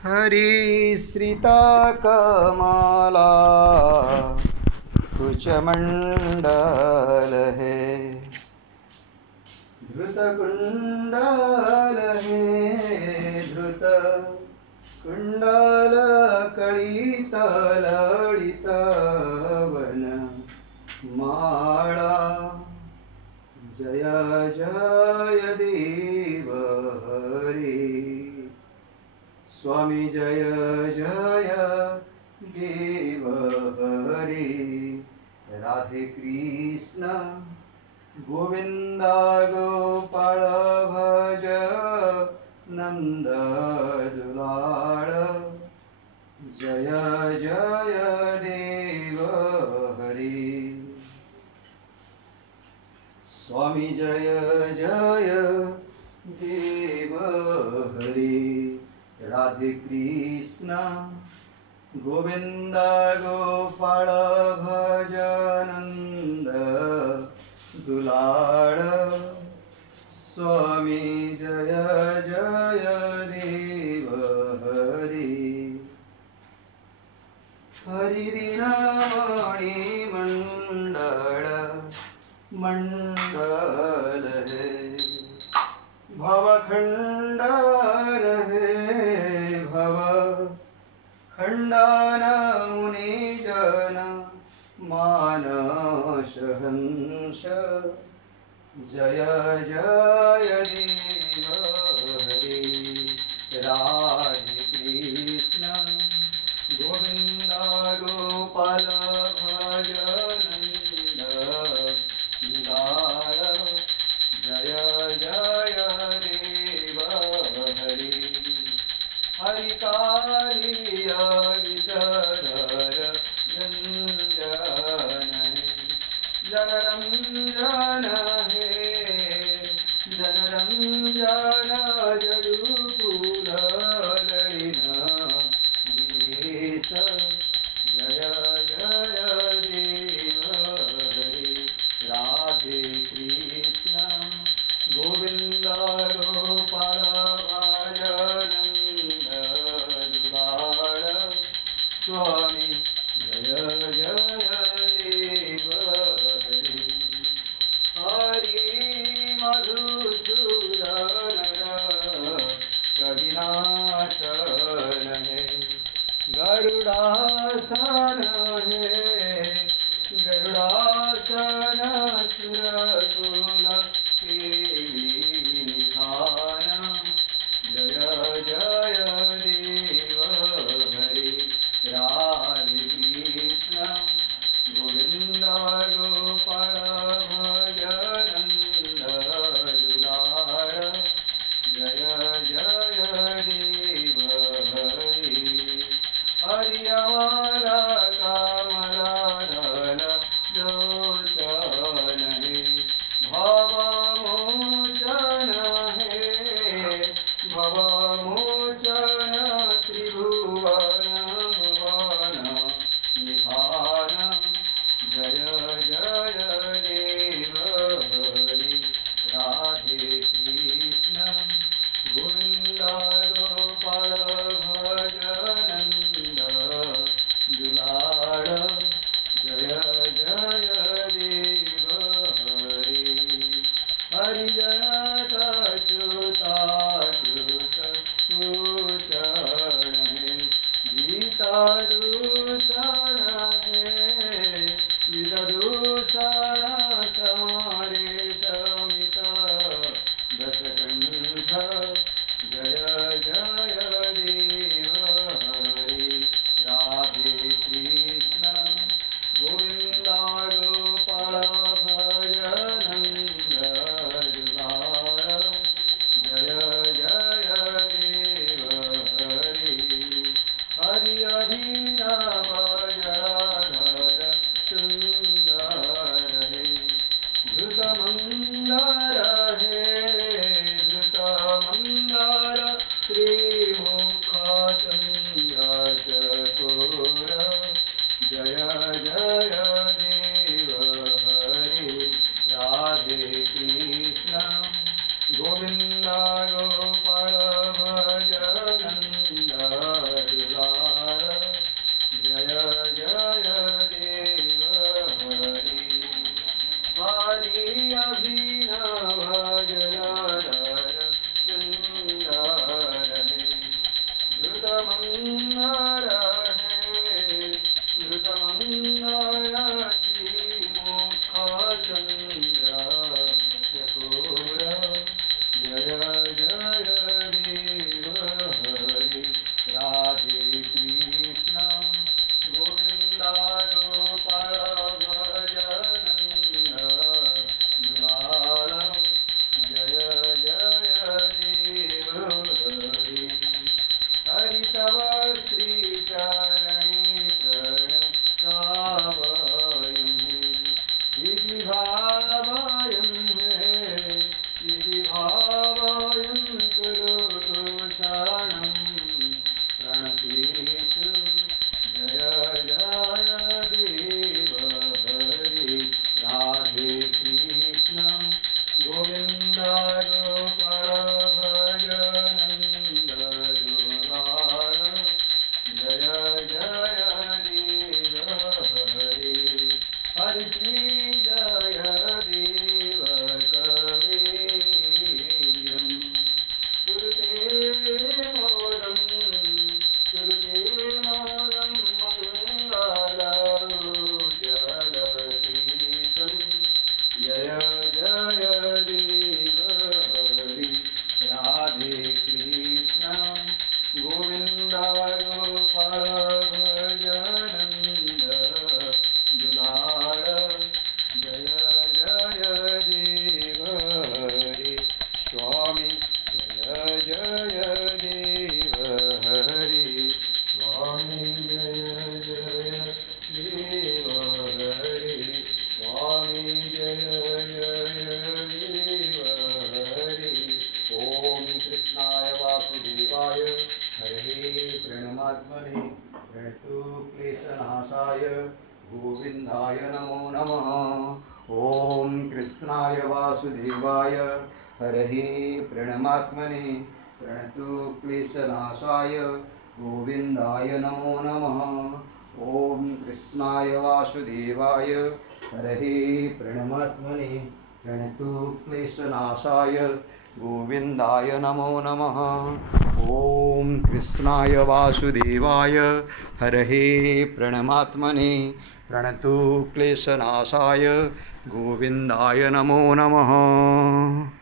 हरिश्रिता कमाला कुचमंडल है, धृत कुंडल है, धृत कुंडल कलित ललित वन माला। जय जय देव हरि स्वामी, जय जय देव हरि। राधे कृष्ण गोविंदा गोपाल भज नंद दुलाल। जय जय देव हरि स्वामी, जय जय देव हरि। राधे कृष्ण गोविंदा गोपाल भज नंद दुलाल। स्वामी, जय जय देव हरि। हरिदीनामणि मंडल मंडल है, भवखंडन है, भव खंडन मुनिजन मानस हंस। जय जय देव हरि। राधे कृष्ण गोविंदा गोपाल भज नंद दुलाल। जय जय देव हरि। हरि कालिया विषधर रंजन है, जनरंजन है, वासुदेवाय हरहि प्रणमात्मने प्रणतु क्लेशनाशाय गोविन्दाय नमो नमः। ॐ कृष्णाय वासुदेवाय हरहि प्रणमात्मने प्रणतु क्लेशनाशाय गोविन्दाय नमो नमः। ॐ कृष्णाय वासुदेवाय हरहि प्रणमात्मने प्रणतु क्लेशनाशाय गोविन्दाय नमो नमः।